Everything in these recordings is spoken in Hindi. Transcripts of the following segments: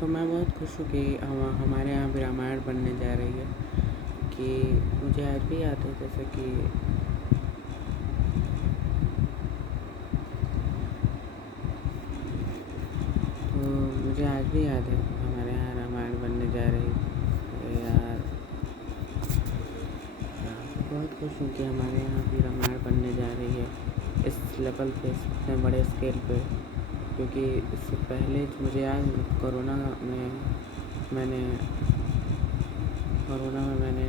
तो मैं बहुत खुश हूँ कि हमारे यहाँ भी रामायण बनने जा रही है। कि मुझे आज भी याद है, जैसे कि तो मुझे आज भी याद है हमारे यहाँ रामायण बनने जा रही है। अरे यार, बहुत खुश हूँ कि हमारे यहाँ भी रामायण बनने जा रही है इस लेवल पे, इतने बड़े स्केल पे। क्योंकि इससे पहले मुझे याद, मैंने कोरोना में मैंने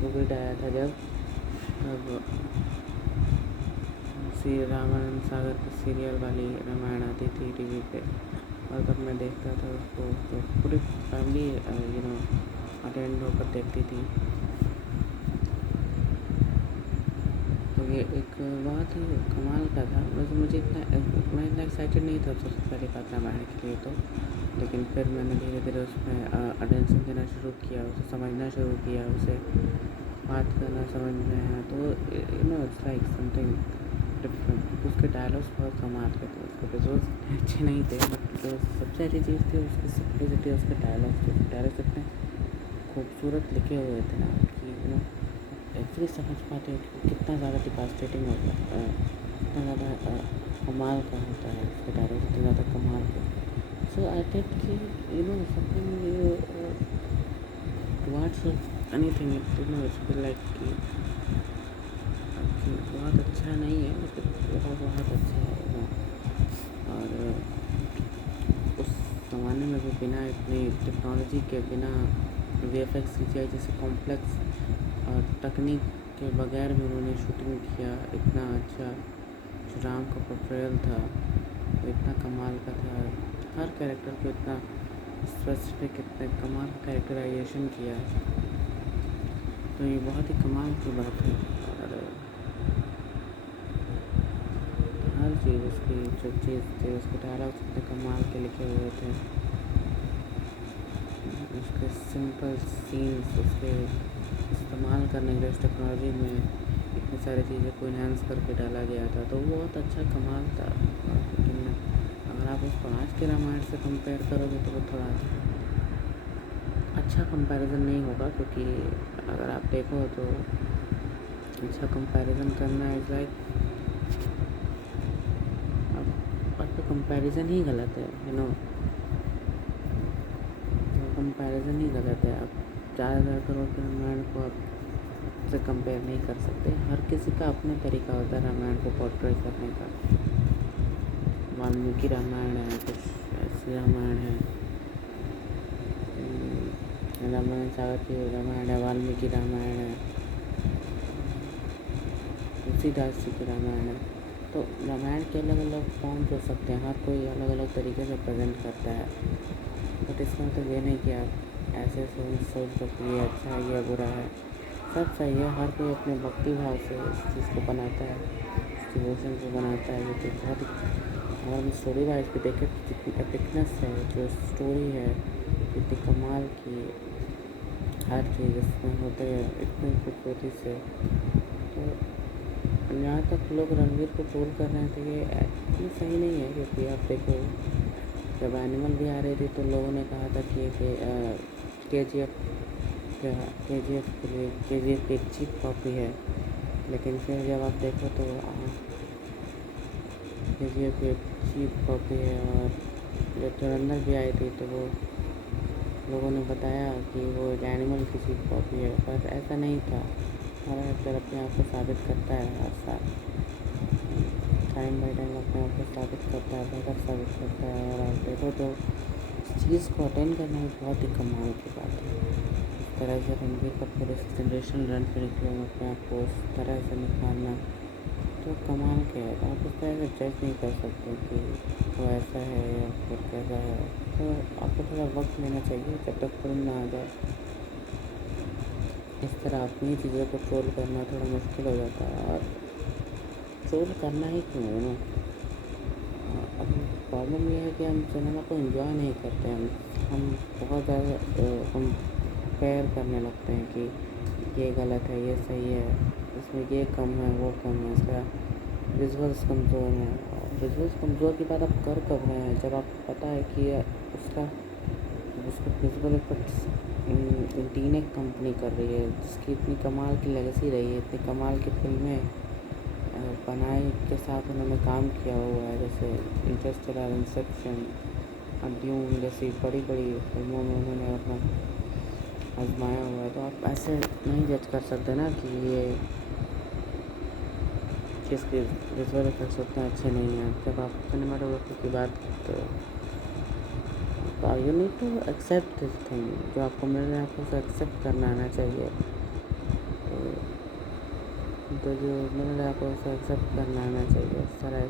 कोविड आया था जब, तब श्री रामानंद सागर की सीरियल वाली रामायण आती थी टीवी पे, और तब मैं देखता था उसको, तो पूरी फैमिली अटेंड होकर देखती थी। तो ये एक बहुत ही कमाल का था। वैसे मैं इतना एक्साइटेड नहीं था सबसे पहली बात रामायण के लिए, तो लेकिन फिर मैंने धीरे धीरे उसमें अटेंशन देना शुरू किया, उसे समझना शुरू किया, उसे बात करना समझना है, तो इट्स लाइक समथिंग डिफरेंट। उसके डायलॉग्स बहुत कमाल के थे, उसके विजुअल्स अच्छे नहीं थे, बट जो सबसे अच्छी चीज़ थी उसकी सिंपलिसिटी, उसके डायलॉग्स इतने खूबसूरत लिखे हुए थे ना कि एक्चुअली समझ पाते हो कि कितना ज़्यादा डिवास्टेटिंग होता है, कितना ज़्यादा कमाल का होता है उसके डायलॉग्स, इतने ज़्यादा कमाल के। सो आई थिंक कि something towards anything, it's feel like कि बहुत अच्छा नहीं है, लेकिन बहुत अच्छा है। और उस ज़माने में भी बिना इतनी टेक्नोलॉजी के, बिना VFX CGI जैसे कॉम्प्लेक्स और तकनीक के बगैर भी उन्होंने शूटिंग किया। इतना अच्छा जो राम का पोर्ट्रेयल था वो इतना कमाल का था, हर कैरेक्टर को इतना स्पेसिफिक, इतने कमाल का कैरेक्टराइजेशन किया, तो ये बहुत ही कमाल की बात है। और हर चीज़ उसकी जो चीज़ थी, उसके डायलॉग्स इतने कमाल के लिखे हुए थे, उसके सिंपल सीन्स, उसके इस्तेमाल करने के लिए उस टेक्नोलॉजी में इतनी सारी चीज़ों को इन्हांस करके डाला गया था, तो वो बहुत अच्छा कमाल था। लेकिन अगर आप उसको आज के रामायण से कंपेयर करोगे तो वो थोड़ा अच्छा कंपैरिजन नहीं होगा, क्योंकि अगर आप देखो तो अच्छा कंपैरिजन करना इज़ लाइक, अब कंपैरिजन ही गलत है, कंपैरिजन ही गलत है। आप 4,000 करोड़ के रामायण को आप से कंपेयर नहीं कर सकते। हर किसी का अपना तरीका होता है रामायण को पोर्ट्रे करने का। वाल्मीकि रामायण है, कुछ ऐसी रामायण है, रामायण सागर की रामायण है, वाल्मीकि रामायण है, तुलसीदास जी की रामायण है। तो रामायण के अलग अलग फॉर्म्स हो सकते हैं, हर कोई अलग अलग तरीके से प्रेजेंट करता है, बट इसका मतलब ये नहीं कि आप ऐसे सोच दो कि ये अच्छा है, ये बुरा है। सब सही है, हर कोई अपने भक्ति भाव से इस चीज़ को बनाता है, इस डिवोशन को बनाता है। ये तो बहुत अगर हम स्टोरी वाइज भी देखें तो जितनी एपिकनेस है, जो स्टोरी है, इतनी कमाल की हर चीज़ इसमें होते हैं इतनी खूबसूरती से। तो यहाँ तक लोग रणवीर को ट्रोल कर रहे थे, ये एक्चुअली सही नहीं है, क्योंकि आप देखो जब एनिमल भी आ रही थी तो लोगों ने कहा था कि KGF के लिए की एक चीप कॉपी है, लेकिन फिर जब आप देखो तो KGF की एक चीप कॉपी है। और जब धुरंधर भी आई थी तो वो लोगों ने बताया कि वो एक एनिमल की चीप कॉपी है, पर ऐसा नहीं था। हर एक्टर अपने आप को साबित करता है हर साल, टाइम बाई टाइम अपने आप को साबित करता है, बेहतर साबित करता है। और आप देखो तो इस चीज़ को अटेंड करना भी बहुत ही कमाल की बात है। इस तरह से रणबीर कपूर इस जनरेशन रन पे निकले, अपने आप को उस तरह से निखारना तो कमाल के है। आप उस तरह से जज नहीं कर सकते कि वो ऐसा है या फिर कैसा है, तो आपको थोड़ा वक्त लेना चाहिए जब तक फिल्म ना आ जाए। इस तरह अपनी चीज़ों को ट्रोल करना थोड़ा मुश्किल हो जाता है, और ट्रोल करना ही क्यों है ना। अब प्रॉब्लम यह है कि हम सिनेमा को एंजॉय नहीं करते, हम बहुत ज़्यादा कंपेयर करने लगते हैं कि ये गलत है, ये सही है, इसमें ये कम है, वो कम है, इसका विजुअल्स कमज़ोर हैं। और विजुअल्स कमज़ोर की बात आप कर कब रहे हैं, जब आपको पता है कि उसका जिसके विजुअल इफेक्ट्स इंटीनेक कंपनी कर रही है, जिसकी इतनी कमाल की लेगेसी रही है, इतनी कमाल की फिल्में बनाए के साथ उन्होंने काम किया हुआ है, जैसे इंटरस्टेलर, इंसेप्शन और ड्यून जैसी बड़ी बड़ी फिल्मों में उन्होंने अपना आजमाया हुआ है। तो आप ऐसे नहीं जज कर सकते ना कि ये किसके विजुअल इफेक्ट्स उतने अच्छे नहीं हैं। जब आप सिनेमाटोग्राफी की बात करते हो you need to accept this thing. जो आपको मिल रहा है आपको उसे एक्सेप्ट करना आना चाहिए। तो जो मिल रहा है आपको उसे एक्सेप्ट करना आना चाहिए। इस तरह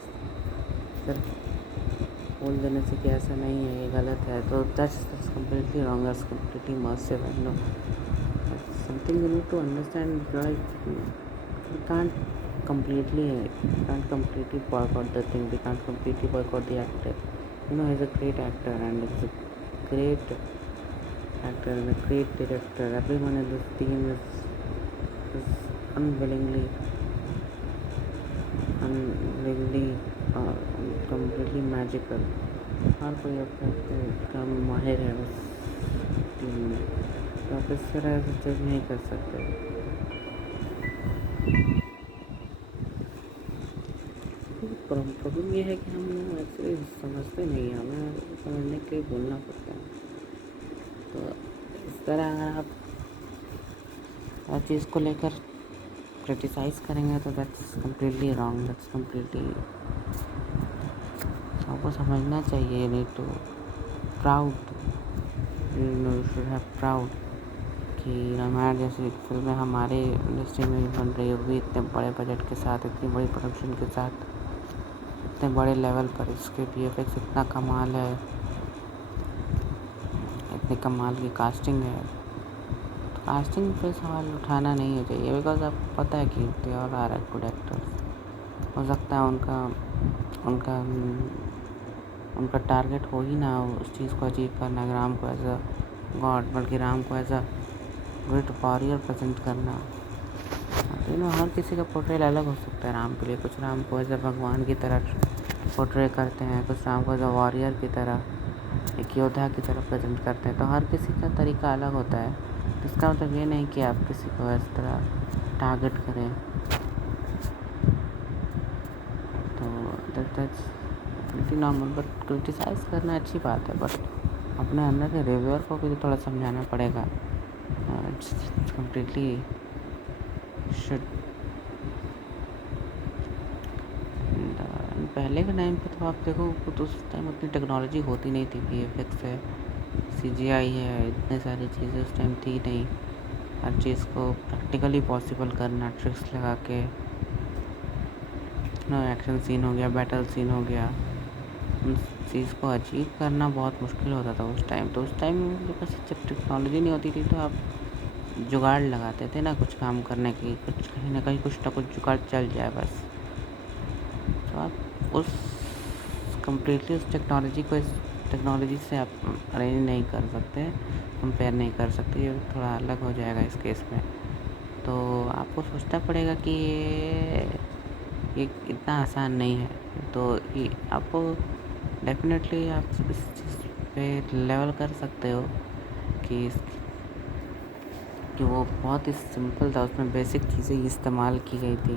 सिर्फ बोल देने से कि ऐसा नहीं है, ये गलत है, तो that's completely wrong, that's completely मर्सिव and know something you need to understand. Like we can't completely boycott the thing. We can't completely boycott the actor. He's a great actor and he's a great actor and a great director. Everyone in this team is unwillingly uh, completely magical. हर कोई अपने काम में माहिर है उस टीम में, तो आप इस तरह से जज नहीं कर सकते। प्रॉब्लम ये है कि हम एक्चुअली समझते नहीं हैं, हमें समझने के लिए बोलना पड़ता है। तो इस तरह अगर आप हर चीज़ को लेकर क्रिटिसाइज़ करेंगे तो that's completely wrong, that's completely आपको समझना चाहिए। You need to proud, you should have proud कि रामायण जैसी फिल्में हमारे इंडस्ट्री में भी बन रही होगी, इतने बड़े बजट के साथ, इतनी बड़ी प्रोडक्शन के साथ, इतने बड़े लेवल पर। इसके VFX इतना कमाल है, इतनी कमाल की कास्टिंग है। तो कास्टिंग पे सवाल उठाना नहीं चाहिए, बिकॉज आपको पता है कि they all are good actors. हो सकता है उनका उनका टारगेट हो ही ना उस चीज़ को अचीव करना, राम को एज अ गॉड, बल्कि राम को as a great warrior present करना। हर किसी का पोर्ट्रेल अलग हो सकता है राम के लिए। कुछ राम को एज अ भगवान की तरह पोर्ट्रे करते हैं, कुछ राम को एज अ वॉरियर की तरह, एक योद्धा की तरह प्रेजेंट करते हैं। तो हर किसी का तरीका अलग होता है। इसका मतलब ये नहीं कि आप किसी को इस तरह टारगेट करें। तो that's completely normal, but criticize करना अच्छी बात है, बट अपने अंदर के रिव्यूअर को भी तो थोड़ा समझाना पड़ेगा। It's completely should. पहले के टाइम पे तो आप देखो तो उस टाइम उतनी टेक्नोलॉजी होती नहीं थी। VFX है, CGI है, इतने सारी चीज़ें उस टाइम थी नहीं। हर चीज़ को प्रैक्टिकली पॉसिबल करना, ट्रिक्स लगा के, एक्शन सीन हो गया, बैटल सीन हो गया, उन चीज़ को अचीव करना बहुत मुश्किल होता था उस टाइम। तो उस टाइम मेरे पास जब टेक्नोलॉजी नहीं होती थी तो आप जुगाड़ लगाते थे ना कुछ काम करने की, कुछ कहीं ना कहीं कुछ ना कुछ जुगाड़ चल जाए बस। तो आप उस कम्प्लीटली उस टेक्नोलॉजी को इस टेक्नोलॉजी से आप अरेंज नहीं कर सकते, कंपेयर नहीं कर सकते। ये थोड़ा अलग हो जाएगा इस केस में। तो आपको सोचना पड़ेगा कि ये इतना आसान नहीं है। तो ये आपको डेफिनेटली आप इस चीज़ पे लेवल कर सकते हो कि वो बहुत ही सिंपल था, उसमें बेसिक चीज़ें इस्तेमाल की गई थी,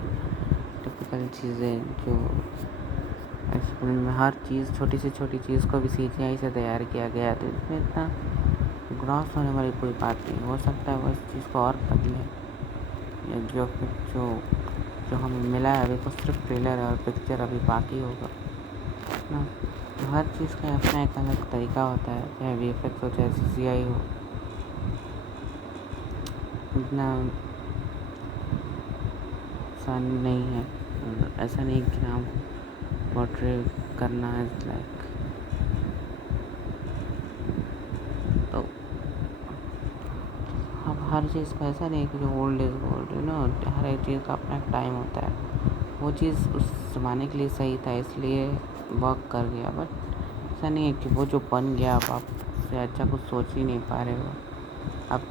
टिपिकल चीज़ें जो एक्सपेरिमेंट में हर चीज़, छोटी से छोटी चीज़ को भी CGI से तैयार किया गया। तो इसमें इतना ग्रॉस होने वाली कोई बात नहीं। हो सकता है वो इस चीज़ को और बदले। जो हमें मिला है अभी तो सिर्फ ट्रेलर है और पिक्चर अभी बाकी होगा ना। तो हर चीज़ का अपना एक अलग तरीका होता है, चाहे VFX हो चाहे CGI हो। इतना आसान नहीं है, ऐसा नहीं कि नाम पोर्ट्रे करना है लाइक। तो अब हर चीज़ का ऐसा नहीं कि जो ओल्ड इज़ गोल्ड, हर एक चीज़ का अपना एक टाइम होता है। वो चीज़ उस ज़माने के लिए सही था इसलिए वर्क कर गया, बट ऐसा नहीं है कि वो जो बन गया अब आप उससे अच्छा कुछ सोच ही नहीं पा रहे हो। अब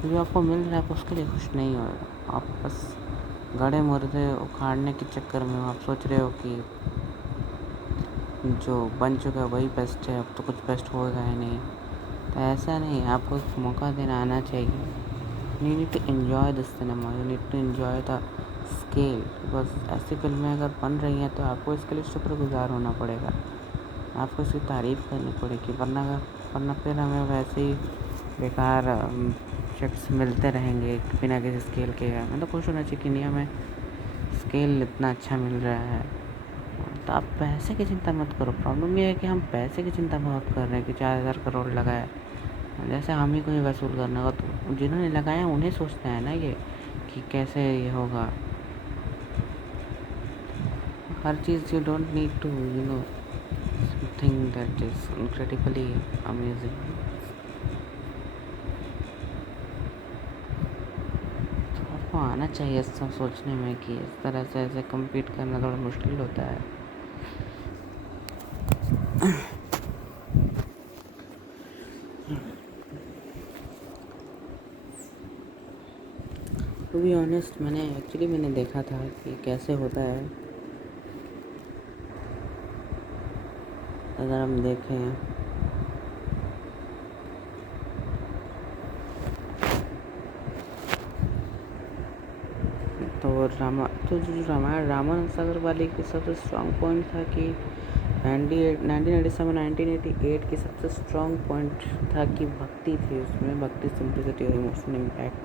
जो आपको मिल रहा है आप उसके लिए खुश नहीं हो रहे, आप बस गड़े मुर्दे उखाड़ने के चक्कर में आप सोच रहे हो कि जो बन चुका है वही बेस्ट है, अब तो कुछ बेस्ट होगा ही नहीं। तो ऐसा नहीं, आपको एक मौका देना आना चाहिए। You need to enjoy the cinema, you need to enjoy the scale, because ऐसी फिल्में अगर बन रही हैं तो आपको इसके लिए शुक्रगुजार होना पड़ेगा, आपको इसकी तारीफ़ करनी पड़ेगी, वरना फिर हमें वैसे ही बेकार चेक्स मिलते रहेंगे बिना किसी स्केल के। मतलब खुश होना चाहिए कि नहीं, हमें स्केल इतना अच्छा मिल रहा है। तो आप पैसे की चिंता मत करो। प्रॉब्लम ये है कि हम पैसे की चिंता बहुत कर रहे हैं कि 4,000 करोड़ लगाया, जैसे हम ही कोई वसूल करने का। तो जिन्होंने लगाया उन्हें सोचना है ना ये कि कैसे ये होगा। हर चीज़ you don't need to something that is incredibly amazing. तो आपको आना चाहिए सब सोचने में कि इस तरह से ऐसे compete करना थोड़ा मुश्किल होता है। टू बी ऑनेस्ट, मैंने देखा था कि कैसे होता है। अगर हम देखें तो जो रामायण रामन सागर वाली की सबसे स्ट्रॉन्ग पॉइंट था कि 1987 की सबसे स्ट्रॉन्ग पॉइंट था कि भक्ति थी उसमें, भक्ति, सिंप्लिसिटी और इमोशनल इम्पैक्ट।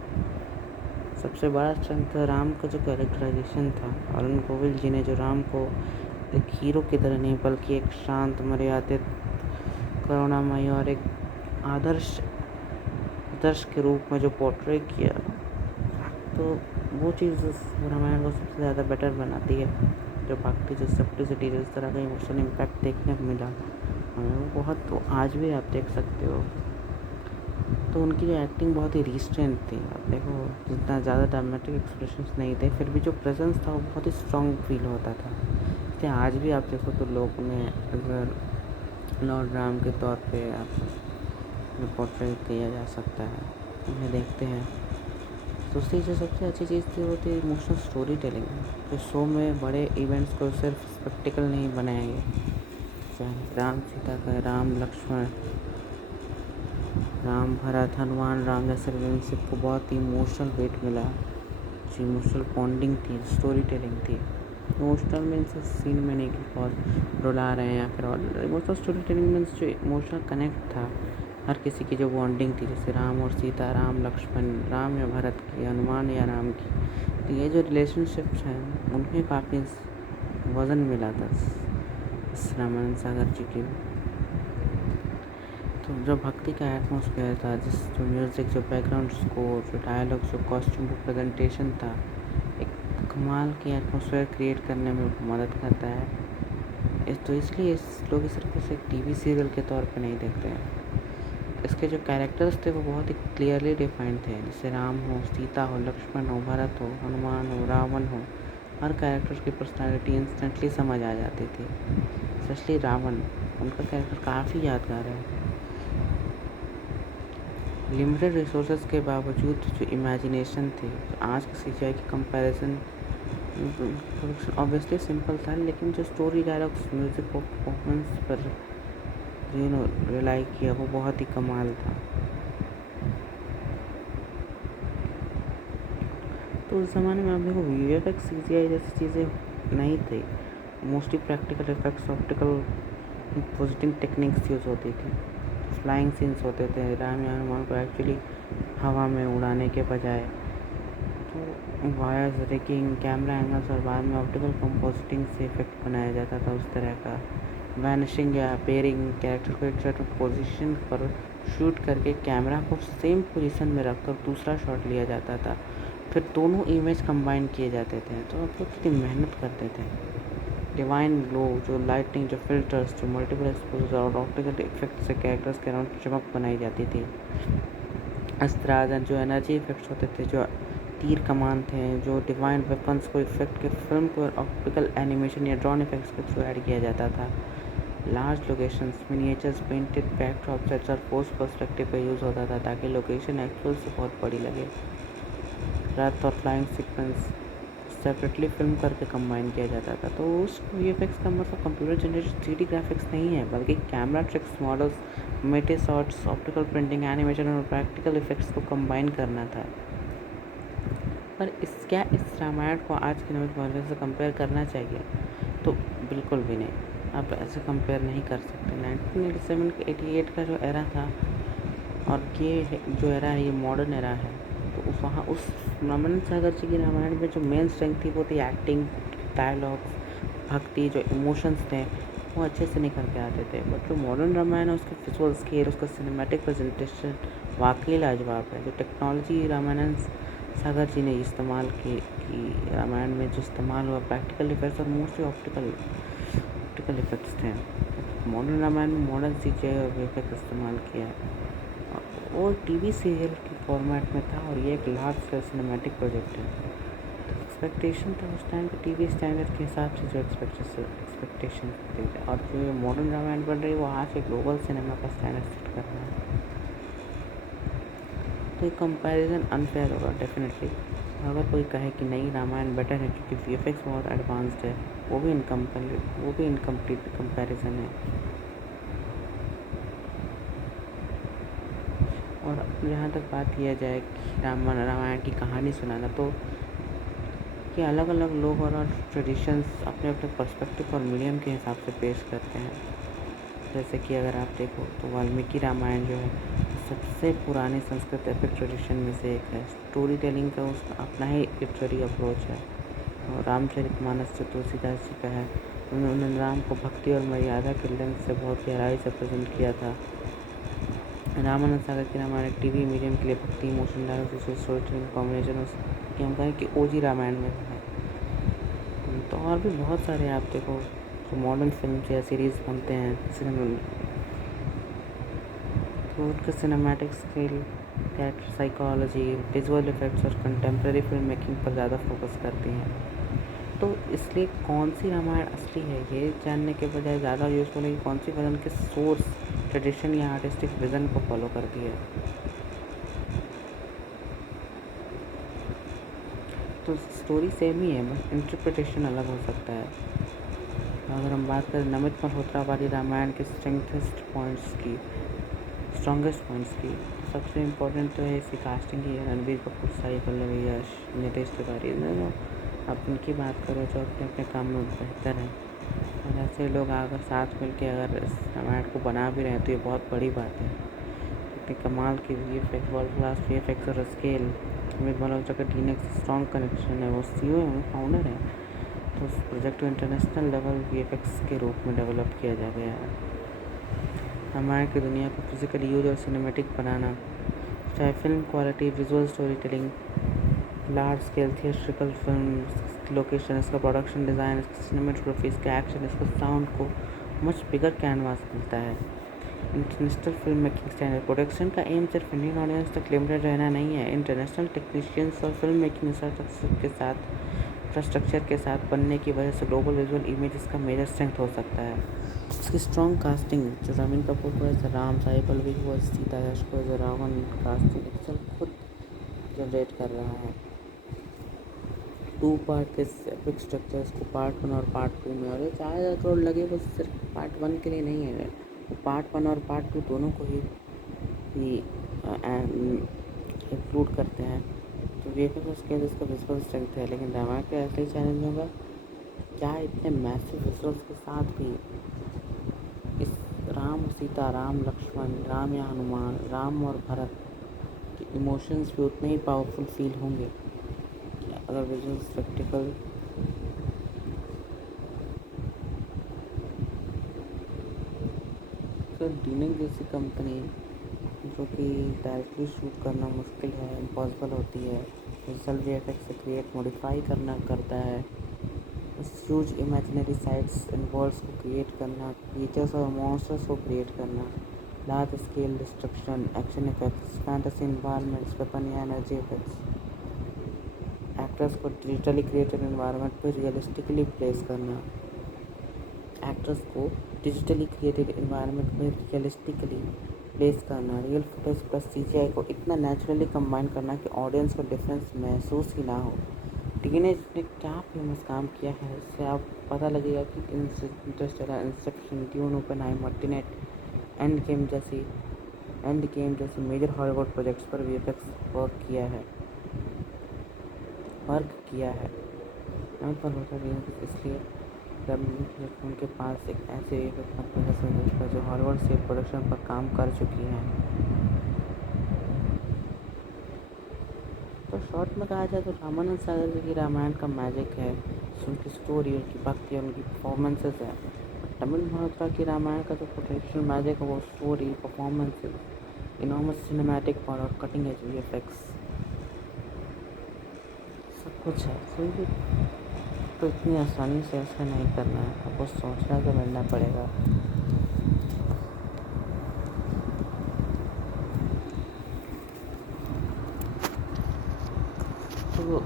सबसे बड़ा स्ट्रेंथ था राम का जो कैरेक्टराइजेशन था। अरुण गोविल जी ने जो राम को एक हीरो की तरह नहीं बल्कि एक शांत, मर्यादित, करुणामयी और एक आदर्श आदर्श के रूप में जो पोर्ट्रे किया, तो वो चीज़ उस रामायण को सबसे ज़्यादा बेटर बनाती है। जो भक्ति, जो सिंप्लिसिटी, जो इस तरह का इमोशनल इम्पैक्ट देखने को मिला हमें, वो बहुत, तो आज भी आप देख सकते हो। तो उनकी जो एक्टिंग बहुत ही रिस्ट्रेंट थी। आप देखो, जितना ज़्यादा ड्रामेटिक एक्सप्रेशंस नहीं थे, फिर भी जो प्रेजेंस था वो बहुत ही स्ट्रॉन्ग फील होता था। इसलिए आज भी आप देखो तो लोग उन्हें अगर लॉर्ड राम के तौर पे आप पोर्ट्रेट किया जा सकता है, उन्हें देखते हैं। दूसरी जो सबसे अच्छी चीज़ थी वो थी इमोशनल स्टोरी टेलिंग। जो शो में बड़े इवेंट्स को सिर्फ स्पेक्टिकल नहीं बनाया गया, चाहे राम सीता का, राम लक्ष्मण, राम भरत, हनुमान राम जैसे रिलेशनशिप को बहुत ही इमोशनल वेट मिला। जो इमोशनल बॉन्डिंग थी, स्टोरी टेलिंग थी। इमोशनल मीन्स सीन में नहीं कि बहुत रुला रहे हैं या फिर, और इमोशनल स्टोरी टेलिंग मीन्स जो इमोशनल कनेक्ट था हर किसी की, जो बॉन्डिंग थी, जैसे राम और सीता, राम लक्ष्मण, राम या भरत की, हनुमान या राम की। तो ये जो रिलेशनशिप्स हैं उनमें काफ़ी वज़न मिला था इस रामायण सागर जी की। तो जो भक्ति का एटमॉस्फेयर था, जो म्यूज़िक, जो बैकग्राउंड स्कोर, जो डायलॉग, जो कॉस्ट्यूम, जो प्रेजेंटेशन था, एक कमाल की एटमॉस्फेयर क्रिएट करने में मदद करता है। तो इसलिए लोग इसे एक टीवी सीरियल के तौर पे नहीं देखते हैं। इसके जो कैरेक्टर्स थे वो बहुत ही क्लियरली डिफाइंड थे, जैसे राम हो, सीता हो, लक्ष्मण हो, भरत हो, हनुमान हो, रावण हो। हर कैरेक्टर की पर्सनालिटी इंस्टेंटली समझ आ जाती थी। स्पेशली रावण, उनका कैरेक्टर काफ़ी यादगार है। लिमिटेड रिसोर्सेज के बावजूद जो इमेजिनेशन थी, जो आज के सीजीआई की कंपैरिजन, प्रोडक्शन ऑब्वियसली सिंपल था, लेकिन जो स्टोरी, डायलॉग्स, म्यूज़िक और परफॉर्मेंस पर रिलाई किया वो बहुत ही कमाल था। तो उस ज़माने में आप देखो वीएफएक्स, सीजीआई जैसी चीज़ें नहीं थी। Mostly practical effects, optical compositing techniques use होती थी। फ्लाइंग सीन्स होते थे, राम या हनुमान को एक्चुअली हवा में उड़ाने के बजाय। तो वायर्स, रिगिंग, कैमरा एंगल्स और बाद में ऑप्टिकल कंपोजिटिंग से इफेक्ट बनाया जाता था उस तरह का। वैनिशिंग या पेयरिंग, कैरेक्टर को एक सर्टेन पोजीशन पर शूट करके कैमरा को सेम पोजीशन में रखकर दूसरा शॉट लिया जाता था, फिर दोनों इमेज कंबाइन किए जाते थे। तो आप लोग कितनी मेहनत करते थे। डिवाइन ग्लो, जो लाइटिंग, जो फिल्टर्स, जो मल्टीपल एक्सपोजर और ऑप्टिकल इफेक्ट से कैरेक्टर्स के अराउंड चमक बनाई जाती थी। अस्त्राज, जो एनर्जी इफेक्ट्स होते थे, जो तीर कमान थे, जो डिवाइन वेपन्स को इफेक्ट के फिल्म को ऑप्टिकल एनिमेशन या ड्रॉन इफेक्ट्स के थ्रू ऐड किया जाता था। Large locations, miniatures, painted backdrop sets और पोस्ट पर्सपेक्टिव का यूज़ होता था ताकि लोकेशन एक्चुअल से बहुत बड़ी लगे। रथ और फ्लाइंग सीक्वेंस सेपरेटली फिल्म करके कंबाइन किया जाता था। तो उस वीएफएक्स का मतलब कंप्यूटर जनरेटेड 3D ग्राफिक्स नहीं है, बल्कि कैमरा ट्रिक्स, मॉडल्स, मेटे शॉट्स, ऑप्टिकल प्रिंटिंग, एनिमेशन और प्रैक्टिकल इफेक्ट्स को कंबाइन करना था। पर इस रामायण को आज के नवीन टेक्नोलॉजी से कंपेयर करना चाहिए? तो बिल्कुल भी नहीं, आप ऐसे कंपेयर नहीं कर सकते। 1987 के 88 का जो एरा था और ये जो एरा है, ये मॉडर्न एरा है। तो उस रामानंद सागर जी की रामायण में जो मेन स्ट्रेंथ थी वो थी एक्टिंग, डायलॉग्स, भक्ति, जो इमोशंस थे वो अच्छे से निकल के आते थे। बट जो मॉडर्न रामायण है उसका विजुअल स्केल, उसका सिनेमैटिक प्रेजेंटेशन वाकई लाजवाब है। जो टेक्नोलॉजी रामानंद सागर जी ने इस्तेमाल की रामायण में जो इस्तेमाल हुआ प्रैक्टिकल इफेक्ट्स और मोस्टली ऑप्टिकल इफेक्ट्स थे। मॉडर्न रामायण में मॉडर्न CGI और वीएफएक्स इस्तेमाल किया है। वो टीवी सीरियल के फॉर्मेट में था और ये एक लार्ज स्केल सिनेमैटिक प्रोजेक्ट है। तो एक्सपेक्टेशन था उस टाइम के टीवी स्टैंडर्ड के हिसाब से जो एक्सपेक्टेशन थे, और जो मॉडर्न रामायण बन रही है वो आज एक ग्लोबल सिनेमा का स्टैंडर्ड सेट कर रहा है। तो ये कंपैरिजन अनफेयर होगा डेफिनेटली। अगर कोई कहे कि नहीं रामायण बेटर है क्योंकि वीएफएक्स बहुत एडवांस्ड है, वो भी इनकम्प्लीट कंपैरिजन है। और जहाँ तक बात किया जाए कि रामायण की कहानी सुनाना, तो ये अलग अलग लोग और ट्रेडिशंस अपने अपने पर्सपेक्टिव और मीडियम के हिसाब से पेश करते हैं। जैसे कि अगर आप देखो तो वाल्मीकि रामायण जो है सबसे पुराने संस्कृत एपिक ट्रेडिशन में से एक है। स्टोरी टेलिंग का उसका अपना ही लिटरेरी अप्रोच है। और रामचरितमानस जो तुलसीदास जी का है, उन्होंने राम को भक्ति और मर्यादा के लेंस से बहुत गहराई से प्रेजेंट किया था। रामानंद सागर की रामायण टीवी मीडियम के लिए भक्ति, emotion, dialogue, story telling combination कि हम कहें कि ओजी रामायण में है। तो और भी बहुत सारे आप देखो जो मॉडर्न फिल्म या सीरीज़ बनते हैं सिनेमा, तो उनके cinematic skill, character psychology, visual effects और कंटेम्प्रेरी फिल्म मेकिंग पर ज़्यादा फोकस करती हैं। तो इसलिए कौन सी रामायण असली है ये जानने के बजाय ज़्यादा यूज़फुल है कि कौन सी फिल्म के सोर्स, ट्रेडिशन या आर्टिस्टिक विज़न को फॉलो करती है। तो स्टोरी सेम ही है, बस इंटरप्रिटेशन अलग हो सकता है। अगर हम बात करें नमित मल्होत्रा वाली रामायण के स्ट्रॉन्गेस्ट पॉइंट्स की, तो सबसे इम्पोर्टेंट तो है इसकी कास्टिंग की है। रणबीर कपूर, साई पल्लवी, यश, नितेश तिवारी, आप उनकी बात करो जो अपने अपने काम में बेहतर हैं। और ऐसे लोग अगर साथ मिल के अगर इस रामायण को बना भी रहे हैं तो ये बहुत बड़ी बात है। इतनी कमाल की वीएफएक्स, वर्ल्ड क्लास वीएफएक्स और स्केल, अमित मल्होत्रा का टीनेक्स से स्ट्रॉन्ग कनेक्शन है, वो सीईओ है, फाउंडर है। तो उस प्रोजेक्ट को इंटरनेशनल लेवल वीएफएक्स के रूप में डेवलप किया जा गया है। रामायण की दुनिया को फिजिकली यूज और सिनेमेटिक बनाना, चाहे film quality, visual story telling, large scale theatrical film location, इसका प्रोडक्शन डिज़ाइन, इसका सिनेमेटोग्राफी, इसका एक्शन, इसका साउंड को मच बिगर कैनवास मिलता है। International film making standard production का एम सिर्फ इंडियन ऑडियंस तक लिमिटेड रहना नहीं है। इंटरनेशनल टेक्नीशियंस और फिल्म मेकिंग इंफ्रास्ट्रक्चर के साथ बनने की वजह से ग्लोबल विजुअल इमेज इसका मेजर स्ट्रेंथ हो सकता है। इसकी स्ट्रॉन्ग कास्टिंग, जो रणबीर कपूर को एज राम, साई पल्लवी को एज सीता, यश को एज रावण, कास्टिंग itself खुद जनरेट कर रहा है। 2 पार्ट के एपिक स्ट्रक्चर्स को पार्ट 1 और पार्ट 2 में, और ये 4,000 करोड़ लगे वो सिर्फ पार्ट 1 के लिए नहीं है, वो पार्ट 1 और पार्ट 2 दोनों को ही इंक्लूड करते हैं। तो वीएफएक्स स्केल इसका विजुअल स्ट्रेंथ है। लेकिन रामायण के असली चैलेंज होगा क्या इतने मैसिव विजुअल्स के साथ भी इस राम सीता, राम लक्ष्मण, राम या हनुमान, राम और भरत के इमोशंस भी उतने ही पावरफुल फील होंगे अगर विजुअल स्पेक्टिकल तो डीनिंग जैसी कंपनी जो कि डायरेक्टली शूट करना मुश्किल है, इम्पॉसिबल होती है, विजुअल वीएफएक्स से क्रिएट मॉडिफाई करता है, huge imaginary sites and worlds को क्रिएट करना, क्रिएचर्स और मॉन्स्टर्स को क्रिएट करना, large scale destruction, action effects, fantasy environments, weapon या एनर्जी इफेक्ट्स, एक्टर्स को डिजिटली क्रिएटेड इन्वायरमेंट पर रियलिस्टिकली प्लेस करना, रियल फुटेज प्लस सीजीआई को इतना नेचुरली कंबाइन करना कि ऑडियंस को डिफरेंस महसूस ही ना हो। टीनेज ने क्या फेमस काम किया है, इससे आप पता लगेगा कि Interstellar, Inception, dune, Oppenheimer, Tenet, end game जैसे मेजर हॉलीवुड प्रोजेक्ट्स पर वीएफएक्स वर्क किया है। यहाँ पर होता है इसलिए जब उनके पास एक ऐसे वीएफएक्स कंपनी है जो हॉलीवुड से प्रोडक्शन पर काम कर चुकी हैं। तो शॉर्ट में कहा जाए तो रामानंद सागर जी की रामायण का मैजिक है, उनकी स्टोरी, उनकी भक्ति, उनकी परफॉर्मेंसेस है। तमिल मल्होत्रा की रामायण का जो पोटेंशियल मैजिक है वो story, performances, enormous cinematic power और कटिंग एज वीएफएक्स सब कुछ है। तो इतनी आसानी से ऐसा नहीं करना है, आपको सोचना समझना पड़ेगा। तो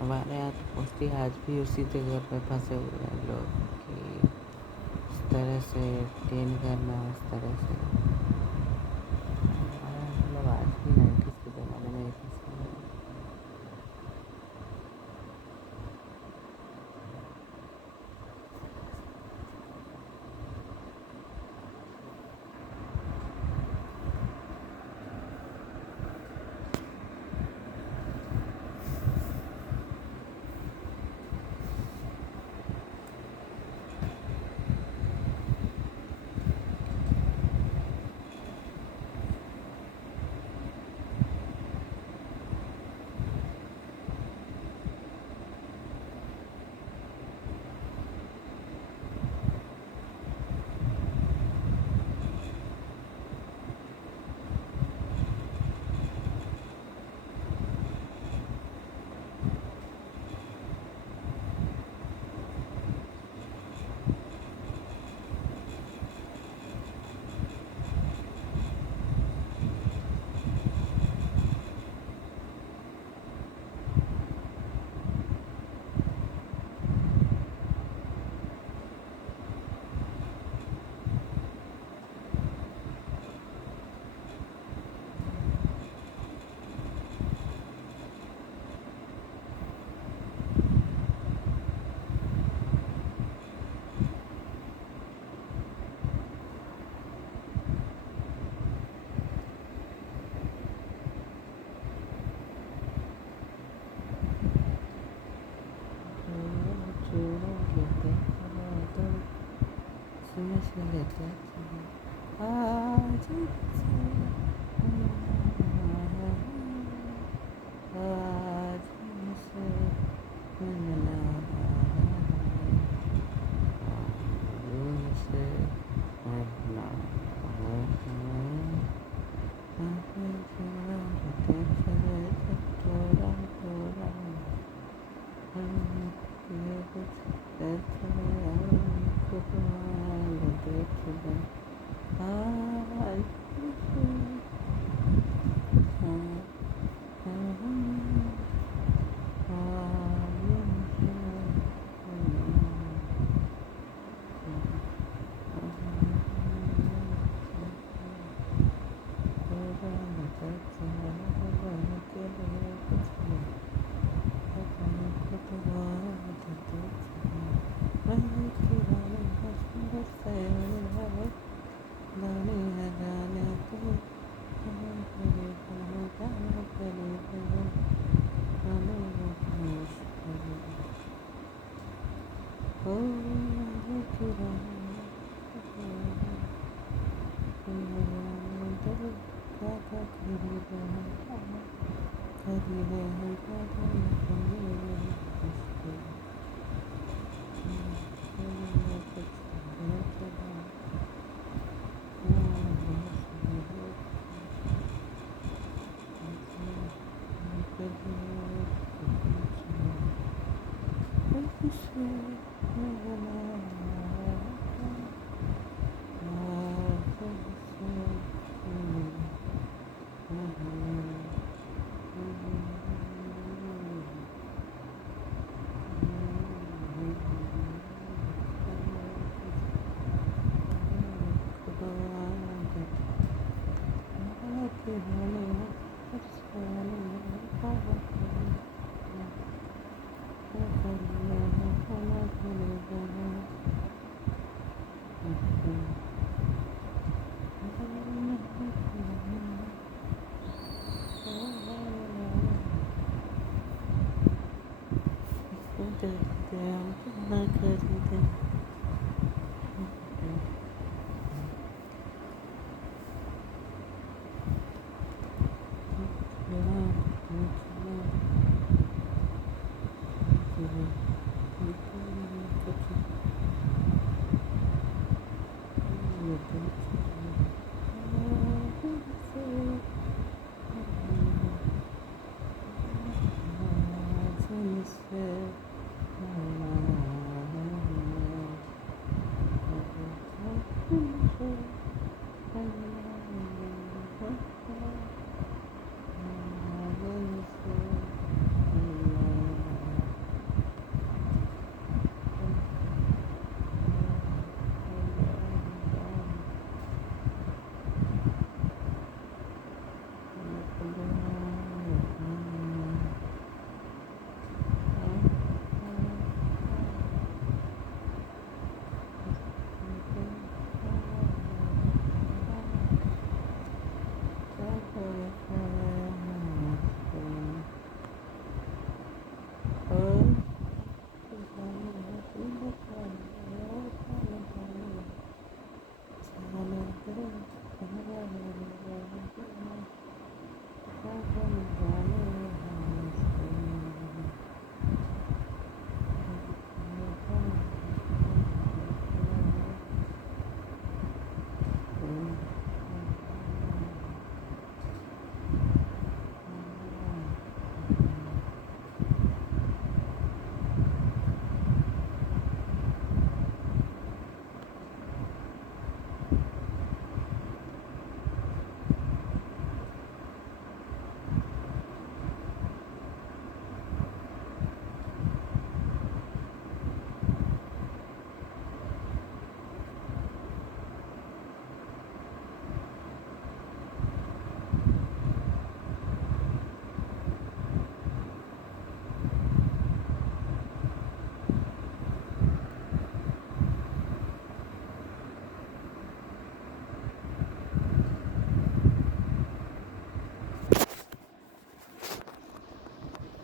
हमारे यहाँ तो मोस्टली आज भी उसी जगह पे फंसे हुए हैं लोग कि इस तरह से ट्रेन करना, उस तरह से मतलब आज भी 90s के ज़माने में ही फंसे हुए हैं।